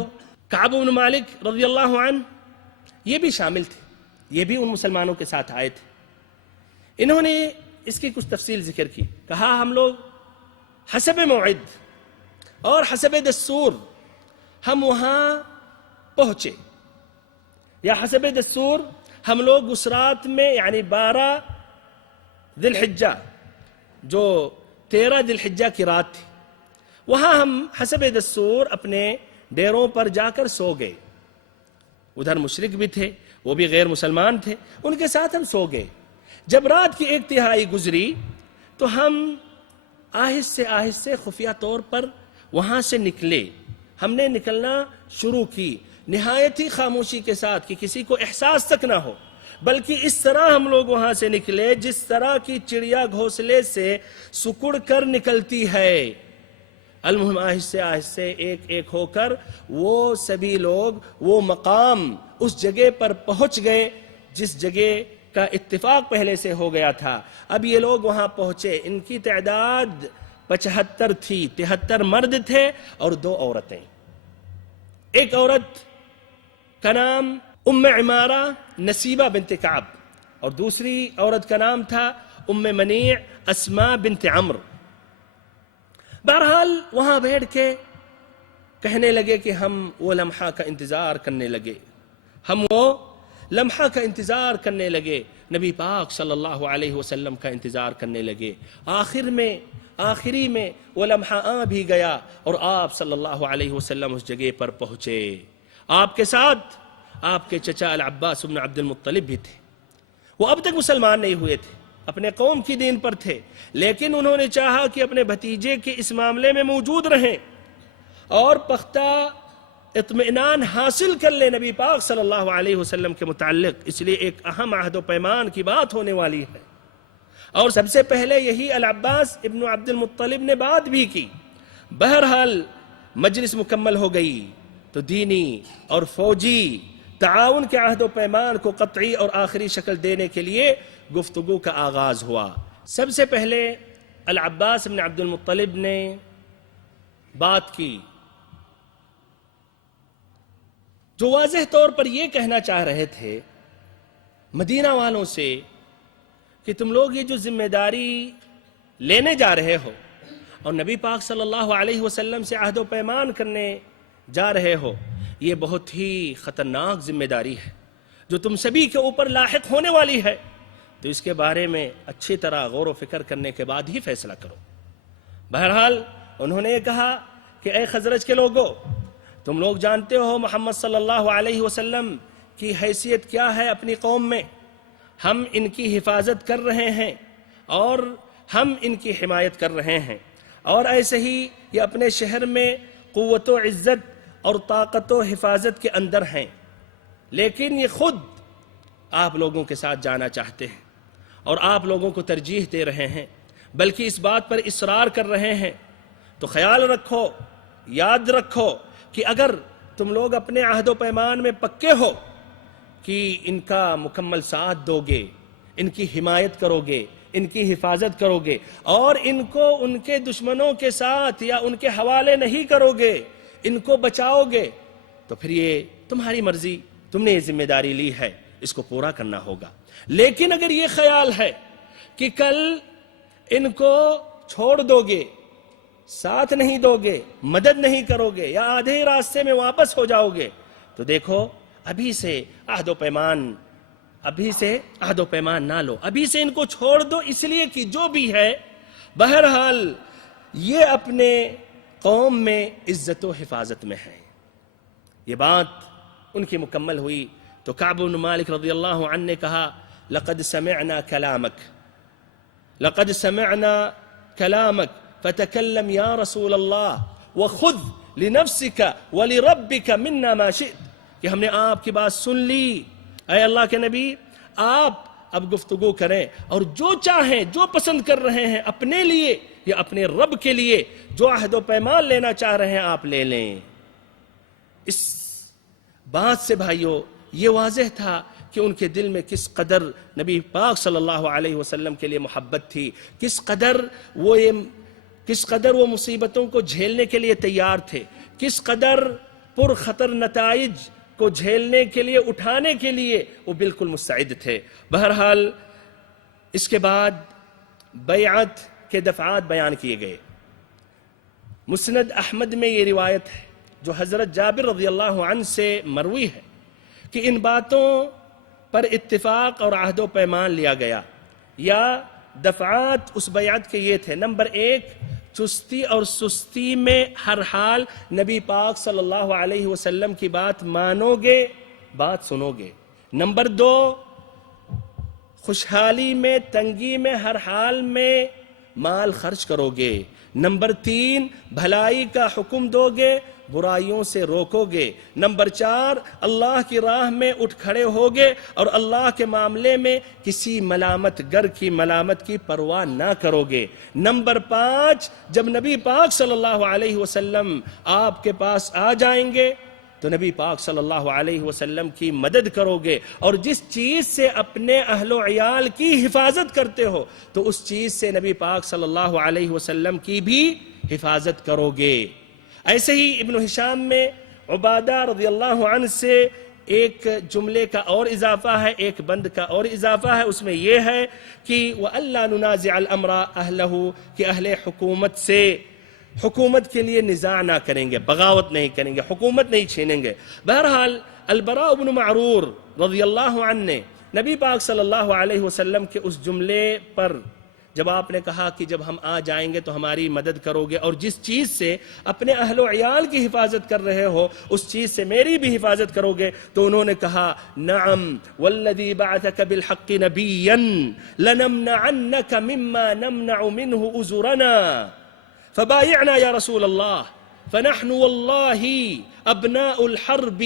کعب بن مالک رضی اللہ عنہ یہ بھی شامل تھے، یہ بھی ان مسلمانوں کے ساتھ آئے تھے۔ انہوں نے اس کی کچھ تفصیل ذکر کی، کہا ہم لوگ حسب موعد اور حسب دستور ہم وہاں پہنچے، یا حسب دستور ہم لوگ اس رات میں یعنی 12 ذی الحجہ جو 13 ذی الحجہ کی رات تھی، وہاں ہم حسب دستور اپنے ڈیروں پر جا کر سو گئے۔ ادھر مشرک بھی تھے، وہ بھی غیر مسلمان تھے، ان کے ساتھ ہم سو گئے۔ جب رات کی 1/3 گزری تو ہم آہستہ آہستہ خفیہ طور پر وہاں سے نکلے، ہم نے نکلنا شروع کی نہایت ہی خاموشی کے ساتھ کہ کسی کو احساس تک نہ ہو، بلکہ اس طرح ہم لوگ وہاں سے نکلے جس طرح کی چڑیا گھونسلے سے سکڑ کر نکلتی ہے۔ المہم آہستہ آہستہ ایک ایک ہو کر وہ سبھی لوگ وہ مقام اس جگہ پر پہنچ گئے جس جگہ کا اتفاق پہلے سے ہو گیا تھا۔ اب یہ لوگ وہاں پہنچے، ان کی تعداد 75 تھی، 73 مرد تھے اور 2 عورتیں۔ ایک عورت کا نام ام عمارہ نصیبہ بنت کعب، اور دوسری عورت کا نام تھا ام منیع اسماء بنت عمرو۔ بہرحال وہاں بیٹھ کے کہنے لگے کہ ہم وہ لمحہ کا انتظار کرنے لگے، ہم وہ لمحہ کا انتظار کرنے لگے، نبی پاک صلی اللہ علیہ وسلم کا انتظار کرنے لگے۔ آخری میں وہ لمحہ آ بھی گیا اور آپ صلی اللہ علیہ وسلم اس جگہ پر پہنچے۔ آپ کے ساتھ آپ کے چچا العباس بن عبد المطلب بھی تھے۔ وہ اب تک مسلمان نہیں ہوئے تھے، اپنے قوم کی دین پر تھے، لیکن انہوں نے چاہا کہ اپنے بھتیجے کے اس معاملے میں موجود رہیں اور پختہ اطمینان حاصل کر لے نبی پاک صلی اللہ علیہ وسلم کے متعلق۔ اس لیے ایک اہم عہد و پیمان کی بات ہونے والی ہے، اور سب سے پہلے یہی العباس ابن عبد المطلب نے بات بھی کی۔ بہرحال مجلس مکمل ہو گئی تو دینی اور فوجی تعاون کے عہد و پیمان کو قطعی اور آخری شکل دینے کے لیے گفتگو کا آغاز ہوا۔ سب سے پہلے العباس ابن عبد المطلب نے بات کی، جو واضح طور پر یہ کہنا چاہ رہے تھے مدینہ والوں سے کہ تم لوگ یہ جو ذمہ داری لینے جا رہے ہو اور نبی پاک صلی اللہ علیہ وسلم سے عہد و پیمان کرنے جا رہے ہو، یہ بہت ہی خطرناک ذمہ داری ہے جو تم سبھی کے اوپر لاحق ہونے والی ہے، تو اس کے بارے میں اچھی طرح غور و فکر کرنے کے بعد ہی فیصلہ کرو۔ بہرحال انہوں نے یہ کہا کہ اے خزرج کے لوگوں، تم لوگ جانتے ہو محمد صلی اللہ علیہ وسلم کی حیثیت کیا ہے اپنی قوم میں، ہم ان کی حفاظت کر رہے ہیں اور ہم ان کی حمایت کر رہے ہیں، اور ایسے ہی یہ اپنے شہر میں قوت و عزت اور طاقت و حفاظت کے اندر ہیں، لیکن یہ خود آپ لوگوں کے ساتھ جانا چاہتے ہیں اور آپ لوگوں کو ترجیح دے رہے ہیں، بلکہ اس بات پر اصرار کر رہے ہیں۔ تو خیال رکھو، یاد رکھو کہ اگر تم لوگ اپنے عہد و پیمان میں پکے ہو کہ ان کا مکمل ساتھ دو گے، ان کی حمایت کرو گے، ان کی حفاظت کرو گے، اور ان کو ان کے دشمنوں کے ساتھ یا ان کے حوالے نہیں کرو گے، ان کو بچاؤ گے، تو پھر یہ تمہاری مرضی، تم نے یہ ذمہ داری لی ہے، اس کو پورا کرنا ہوگا۔ لیکن اگر یہ خیال ہے کہ کل ان کو چھوڑ دو گے، ساتھ نہیں دو گے، مدد نہیں کرو گے، یا آدھے راستے میں واپس ہو جاؤ گے، تو دیکھو ابھی سے عہد و پیمان نہ لو، ابھی سے ان کو چھوڑ دو، اس لیے کہ جو بھی ہے بہرحال یہ اپنے قوم میں عزت و حفاظت میں ہے۔ یہ بات ان کی مکمل ہوئی تو کعب بن مالک رضی اللہ عنہ نے کہا لقد سمعنا کلامک فتکلم یا رسول اللہ وخذ لنفسك ولربك منا ما شئت، کہ ہم نے آپ کی بات سن لی، اے اللہ کے نبی آپ اب گفتگو کریں اور جو چاہیں، جو پسند کر رہے ہیں اپنے لیے یا اپنے رب کے لیے، جو عہد و پیمان لینا چاہ رہے ہیں آپ لے لیں۔ اس بات سے بھائیو یہ واضح تھا کہ ان کے دل میں کس قدر نبی پاک صلی اللہ علیہ وسلم کے لیے محبت تھی، کس قدر وہ مصیبتوں کو جھیلنے کے لیے تیار تھے، کس قدر پرخطر نتائج کو جھیلنے کے لیے، اٹھانے کے لیے وہ بالکل مستعد تھے۔ بہرحال اس کے بعد بیعت کے دفعات بیان کیے گئے۔ مسند احمد میں یہ روایت ہے جو حضرت جابر رضی اللہ عنہ سے مروی ہے کہ ان باتوں پر اتفاق اور عہد و پیمان لیا گیا، یا دفعات اس بیعت کے یہ تھے: نمبر 1، چستی اور سستی میں ہر حال نبی پاک صلی اللہ علیہ وسلم کی بات مانو گے، بات سنو گے۔ نمبر 2، خوشحالی میں تنگی میں ہر حال میں مال خرچ کرو گے۔ نمبر 3، بھلائی کا حکم دو گے، برائیوں سے روکو گے۔ نمبر 4، اللہ کی راہ میں اٹھ کھڑے ہوگے اور اللہ کے معاملے میں کسی ملامت گر کی ملامت کی پرواہ نہ کرو گے۔ نمبر 5، جب نبی پاک صلی اللہ علیہ وسلم آپ کے پاس آ جائیں گے تو نبی پاک صلی اللہ علیہ وسلم کی مدد کرو گے، اور جس چیز سے اپنے اہل و عیال کی حفاظت کرتے ہو تو اس چیز سے نبی پاک صلی اللہ علیہ وسلم کی بھی حفاظت کرو گے۔ ایسے ہی ابن ہشام میں عبادہ رضی اللہ عنہ سے ایک جملے کا اور اضافہ ہے، ایک بند کا اور اضافہ ہے، اس میں یہ ہے کہ وَأَلَّا نُنَازِعَ الْأَمْرَ أَهْلَهُ، کہ اہل حکومت سے حکومت کے لیے نزاع نہ کریں گے، بغاوت نہیں کریں گے، حکومت نہیں چھینیں گے۔ بہرحال البراء بن معرور رضی اللہ عنہ نے نبی پاک صلی اللہ علیہ وسلم کے اس جملے پر جب آپ نے کہا کہ جب ہم آ جائیں گے تو ہماری مدد کرو گے، اور جس چیز سے اپنے اہل و عیال کی حفاظت کر رہے ہو اس چیز سے میری بھی حفاظت کرو گے، تو انہوں نے کہا نعم والذی بعثک بالحق نبیا لنمنعنک مما نمنع منہ ازرنا فبايعنا يا رسول الله فنحن والله أبناء الحرب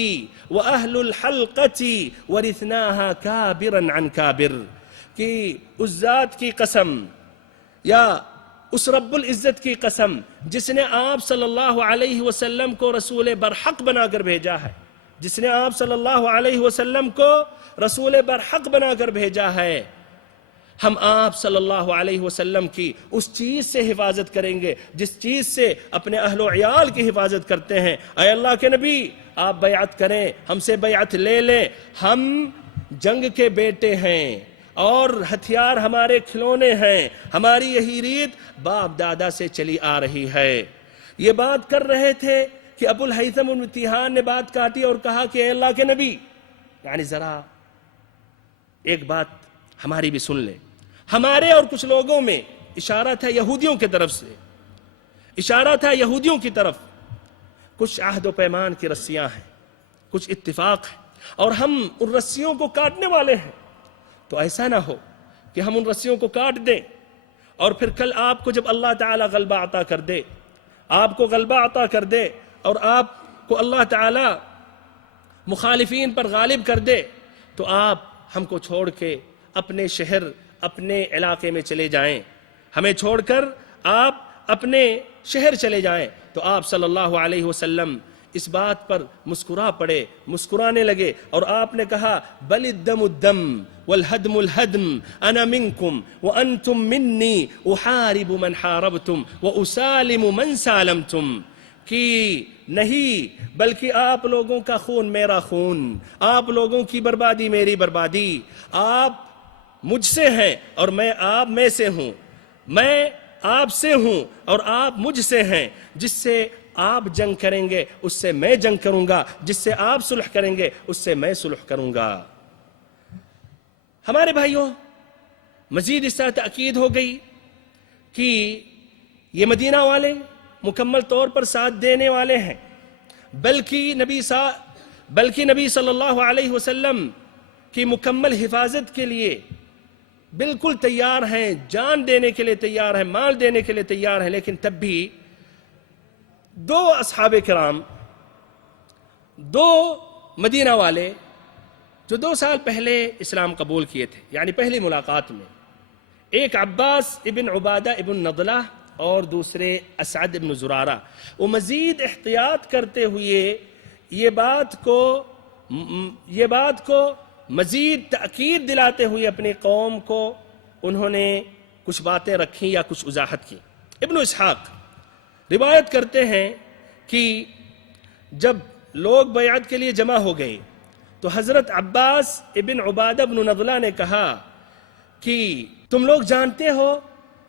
وأهل الحلقة ورثناها كابرا عن كابر، کہ اس ذات کی قسم یا اس رب العزت کی قسم جس نے آپ صلی اللہ علیہ وسلم کو رسول برحق بنا کر بھیجا ہے، جس نے آپ صلی اللہ علیہ وسلم کو رسول برحق بنا کر بھیجا ہے، ہم آپ صلی اللہ علیہ وسلم کی اس چیز سے حفاظت کریں گے جس چیز سے اپنے اہل و عیال کی حفاظت کرتے ہیں۔ اے اللہ کے نبی، آپ بیعت کریں، ہم سے بیعت لے لیں، ہم جنگ کے بیٹے ہیں اور ہتھیار ہمارے کھلونے ہیں، ہماری یہی ریت باپ دادا سے چلی آ رہی ہے۔ یہ بات کر رہے تھے کہ ابو الہیثم المتیہان نے بات کاٹی اور کہا کہ اے اللہ کے نبی، یعنی ذرا ایک بات ہماری بھی سن لیں۔ ہمارے اور کچھ لوگوں میں اشارہ تھا یہودیوں کی طرف سے، اشارہ تھا یہودیوں کی طرف، کچھ عہد و پیمان کی رسیاں ہیں، کچھ اتفاق ہے، اور ہم ان رسیوں کو کاٹنے والے ہیں۔ تو ایسا نہ ہو کہ ہم ان رسیوں کو کاٹ دیں اور پھر کل آپ کو جب اللہ تعالیٰ غلبہ عطا کر دے، آپ کو غلبہ عطا کر دے اور آپ کو اللہ تعالیٰ مخالفین پر غالب کر دے، تو آپ ہم کو چھوڑ کے اپنے شہر اپنے علاقے میں چلے جائیں، ہمیں چھوڑ کر آپ اپنے شہر چلے جائیں۔ تو آپ صلی اللہ علیہ وسلم اس بات پر مسکرا پڑے، مسکرانے لگے، اور آپ نے کہا بل الدم الدم والہدم الہدم انا منکم وانتم منی احارب من حاربتم واسالم من سالمتم، کہ نہیں بلکہ آپ لوگوں کا خون میرا خون، آپ لوگوں کی بربادی میری بربادی، آپ مجھ سے ہیں اور میں آپ میں سے ہوں، میں آپ سے ہوں اور آپ مجھ سے ہیں، جس سے آپ جنگ کریں گے اس سے میں جنگ کروں گا، جس سے آپ صلح کریں گے اس سے میں صلح کروں گا۔ ہمارے بھائیوں، مزید اس طرح تاکید ہو گئی کہ یہ مدینہ والے مکمل طور پر ساتھ دینے والے ہیں، بلکہ نبی صلی اللہ علیہ وسلم کی مکمل حفاظت کے لیے بالکل تیار ہیں، جان دینے کے لیے تیار ہیں، مال دینے کے لیے تیار ہیں۔ لیکن تب بھی دو اصحاب کرام، دو مدینہ والے جو 2 سال پہلے اسلام قبول کیے تھے، یعنی پہلی ملاقات میں، ایک عباس ابن عبادہ ابن نضلہ اور دوسرے اسعد ابن زرارہ، وہ مزید احتیاط کرتے ہوئے یہ بات کو مزید تأکید دلاتے ہوئے اپنی قوم کو انہوں نے کچھ باتیں رکھی یا کچھ وضاحت کی۔ ابن اسحاق روایت کرتے ہیں کہ جب لوگ بیعت کے لیے جمع ہو گئے تو حضرت عباس ابن عبادہ ابن نضلہ نے کہا کہ تم لوگ جانتے ہو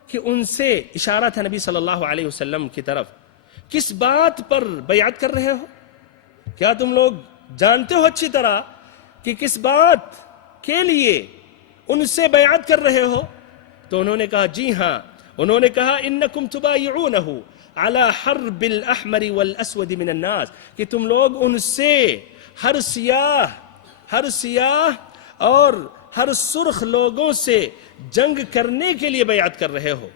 کہ ان سے، اشارہ تھا نبی صلی اللہ علیہ وسلم کی طرف، کس بات پر بیعت کر رہے ہو؟ کیا تم لوگ جانتے ہو اچھی طرح کہ کس بات کے لیے ان سے بیعت کر رہے ہو؟ تو انہوں نے کہا جی ہاں۔ انہوں نے کہا انکم تبایعونہ علی حرب الاحمر والاسود من الناس، کہ تم لوگ ان سے ہر سیاہ اور ہر سرخ لوگوں سے جنگ کرنے کے لیے بیعت کر رہے ہو،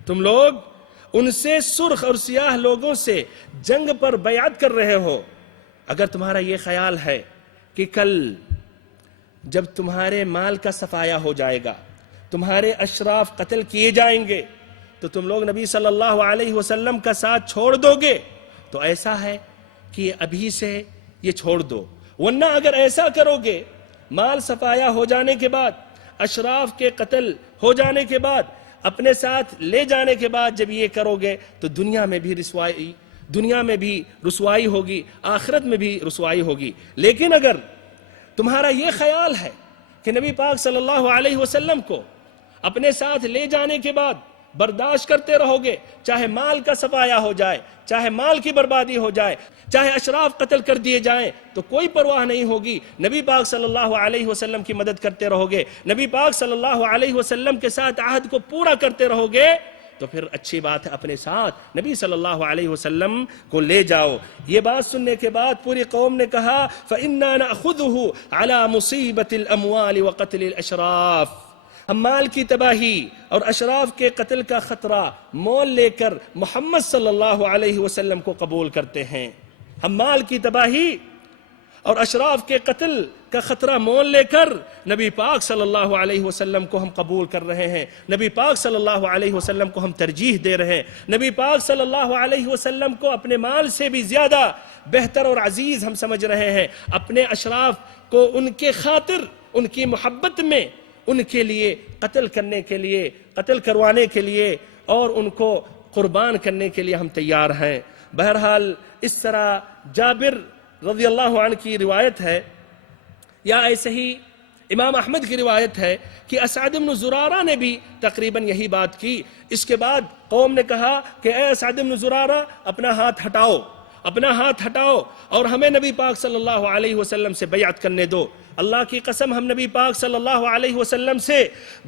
تم لوگ ان سے سرخ اور سیاہ لوگوں سے جنگ پر بیعت کر رہے ہو۔ اگر تمہارا یہ خیال ہے کہ کل جب تمہارے مال کا صفایا ہو جائے گا، تمہارے اشراف قتل کیے جائیں گے، تو تم لوگ نبی صلی اللہ علیہ وسلم کا ساتھ چھوڑ دو گے، تو ایسا ہے کہ ابھی سے یہ چھوڑ دو، ورنہ اگر ایسا کرو گے، مال صفایا ہو جانے کے بعد، اشراف کے قتل ہو جانے کے بعد، اپنے ساتھ لے جانے کے بعد جب یہ کرو گے تو دنیا میں بھی رسوائی ہوگی، آخرت میں بھی رسوائی ہوگی۔ لیکن اگر تمہارا یہ خیال ہے کہ نبی پاک صلی اللہ علیہ وسلم کو اپنے ساتھ لے جانے کے بعد برداشت کرتے رہو گے، چاہے مال کا سفایا ہو جائے، چاہے مال کی بربادی ہو جائے، چاہے اشراف قتل کر دیے جائیں، تو کوئی پرواہ نہیں ہوگی، نبی پاک صلی اللہ علیہ وسلم کی مدد کرتے رہو گے، نبی پاک صلی اللہ علیہ وسلم کے ساتھ عہد کو پورا کرتے رہو گے، تو پھر اچھی بات ہے اپنے ساتھ نبی صلی اللہ علیہ وسلم کو لے جاؤ۔ یہ بات سننے کے بعد پوری قوم نے کہا فَإِنَّا نَأْخُذُهُ عَلَى مُصِيبَةِ الْأَمْوَالِ وَقَتْلِ الْأَشْرَافِ، ہم مال کی تباہی اور اشراف کے قتل کا خطرہ مول لے کر محمد صلی اللہ علیہ وسلم کو قبول کرتے ہیں۔ ہم مال کی تباہی اور اشراف کے قتل کا خطرہ مول لے کر نبی پاک صلی اللہ علیہ وسلم کو ہم قبول کر رہے ہیں، نبی پاک صلی اللہ علیہ وسلم کو ہم ترجیح دے رہے ہیں، نبی پاک صلی اللہ علیہ وسلم کو اپنے مال سے بھی زیادہ بہتر اور عزیز ہم سمجھ رہے ہیں، اپنے اشراف کو ان کے خاطر، ان کی محبت میں، ان کے لیے قتل کرنے کے لیے، قتل کروانے کے لیے اور ان کو قربان کرنے کے لیے ہم تیار ہیں۔ بہرحال اس طرح جابر رضی اللہ عنہ کی روایت ہے، یا ایسے ہی امام احمد کی روایت ہے کہ اسعد بن زرارہ نے بھی تقریباً یہی بات کی۔ اس کے بعد قوم نے کہا کہ اے اسعد بن زرارہ اپنا ہاتھ ہٹاؤ، اپنا ہاتھ ہٹاؤ اور ہمیں نبی پاک صلی اللہ علیہ وسلم سے بیعت کرنے دو۔ اللہ کی قسم ہم نبی پاک صلی اللہ علیہ وسلم سے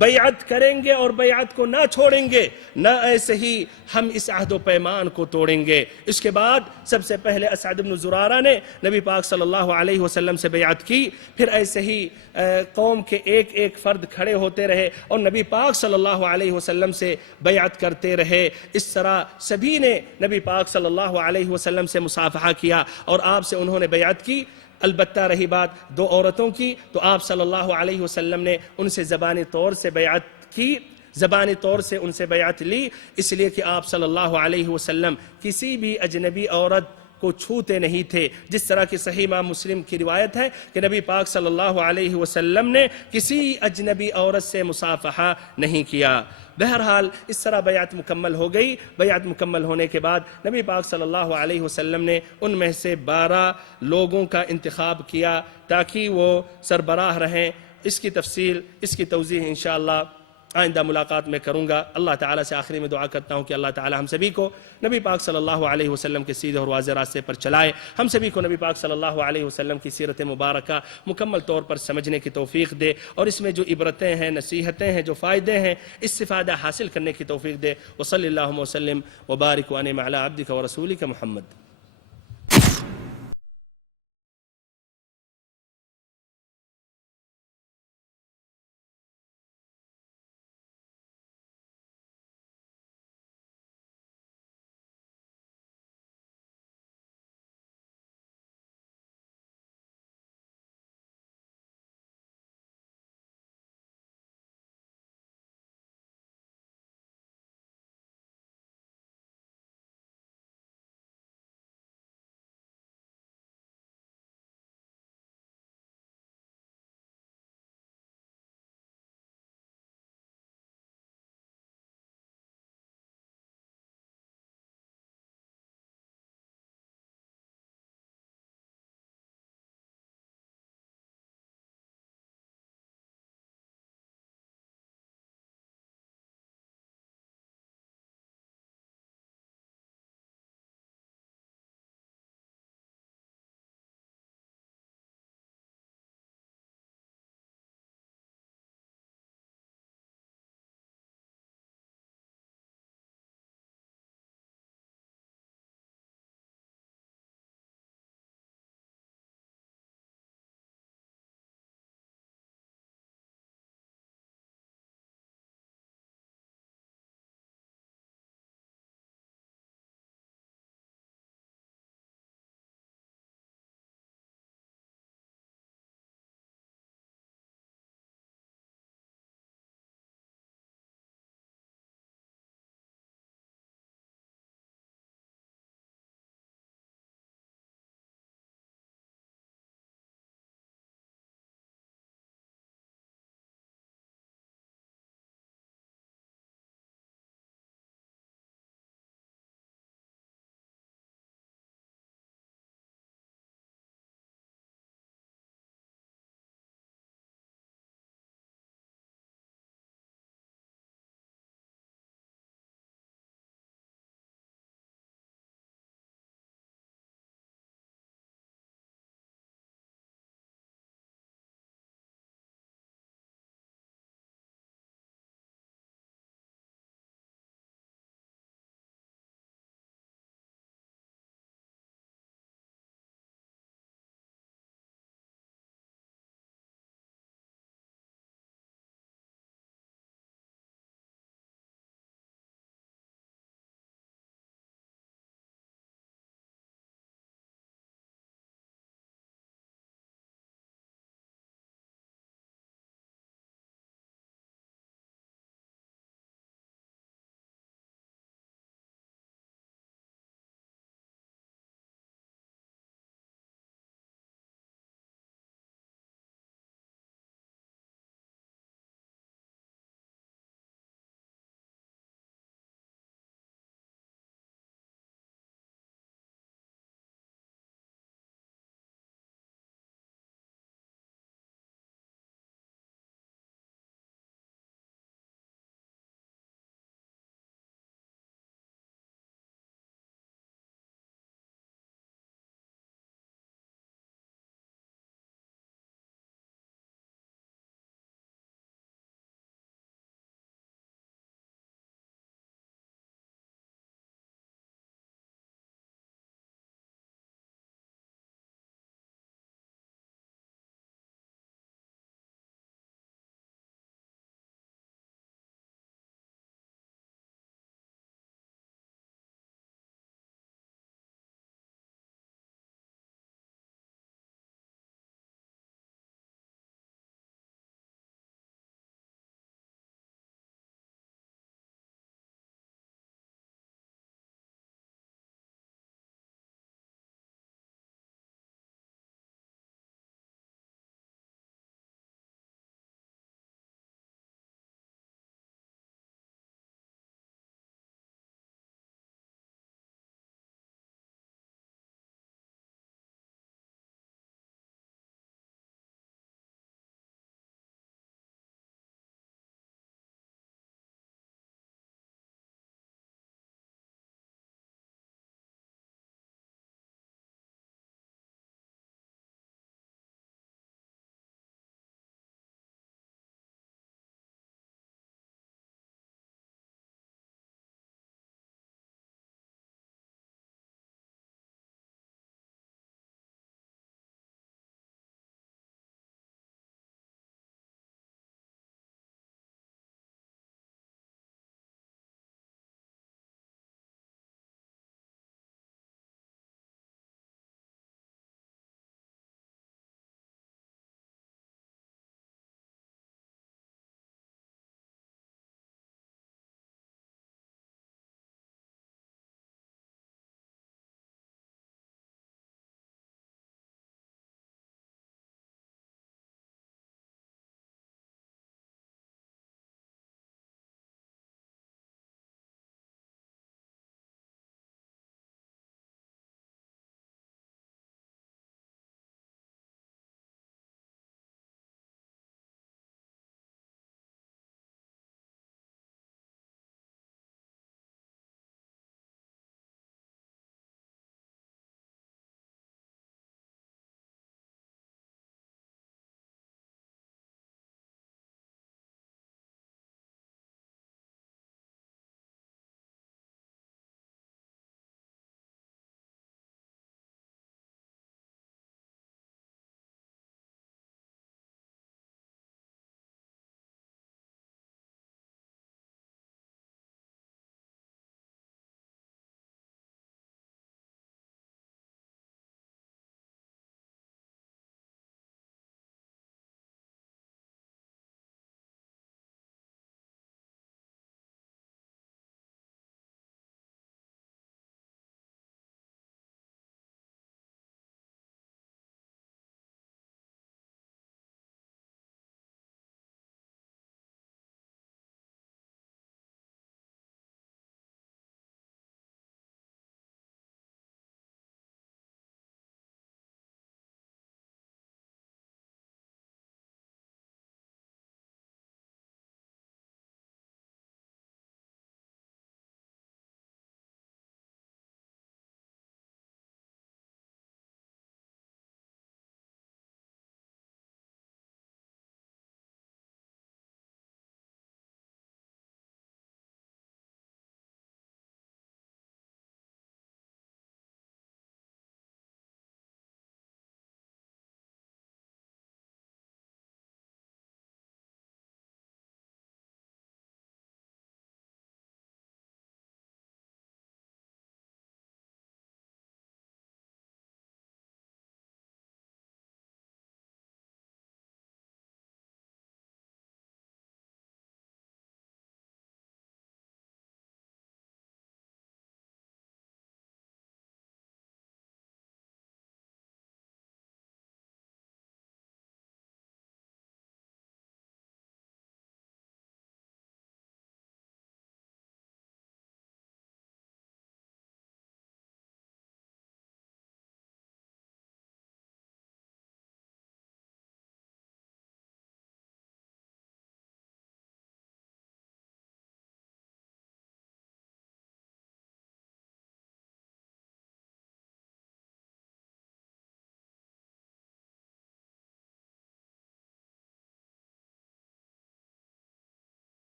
بیعت کریں گے اور بیعت کو نہ چھوڑیں گے، نہ ایسے ہی ہم اس عہد و پیمان کو توڑیں گے۔ اس کے بعد سب سے پہلے اسعد بن زرارہ نے نبی پاک صلی اللہ علیہ وسلم سے بیعت کی، پھر ایسے ہی قوم کے ایک ایک فرد کھڑے ہوتے رہے اور نبی پاک صلی اللہ علیہ وسلم سے بیعت کرتے رہے۔ اس طرح سبھی نے نبی پاک صلی اللہ علیہ وسلم سے مصافحہ کیا اور آپ سے انہوں نے بیعت کی۔ البتہ رہی بات دو عورتوں کی، تو آپ صلی اللہ علیہ وسلم نے ان سے زبانی طور سے بیعت کی، زبانی طور سے ان سے بیعت لی، اس لیے کہ آپ صلی اللہ علیہ وسلم کسی بھی اجنبی عورت کو چھوتے نہیں تھے، جس طرح کی صحیح امام مسلم کی روایت ہے کہ نبی پاک صلی اللہ علیہ وسلم نے کسی اجنبی عورت سے مصافحہ نہیں کیا۔ بہرحال اس طرح بیعت مکمل ہو گئی۔ بیعت مکمل ہونے کے بعد نبی پاک صلی اللہ علیہ وسلم نے ان میں سے 12 لوگوں کا انتخاب کیا تاکہ وہ سربراہ رہیں۔ اس کی تفصیل، اس کی توضیح انشاءاللہ آئندہ ملاقات میں کروں گا۔ اللہ تعالیٰ سے آخری میں دعا کرتا ہوں کہ اللہ تعالیٰ ہم سبھی کو نبی پاک صلی اللہ علیہ وسلم کے سیدھے اور واضح راستے پر چلائے، ہم سبھی کو نبی پاک صلی اللہ علیہ وسلم کی سیرت مبارکہ مکمل طور پر سمجھنے کی توفیق دے، اور اس میں جو عبرتیں ہیں، نصیحتیں ہیں، جو فائدے ہیں، اس سے فائدہ حاصل کرنے کی توفیق دے۔ وصلی اللہ وسلم وبارک وانعم علی عبدک ورسولک محمد۔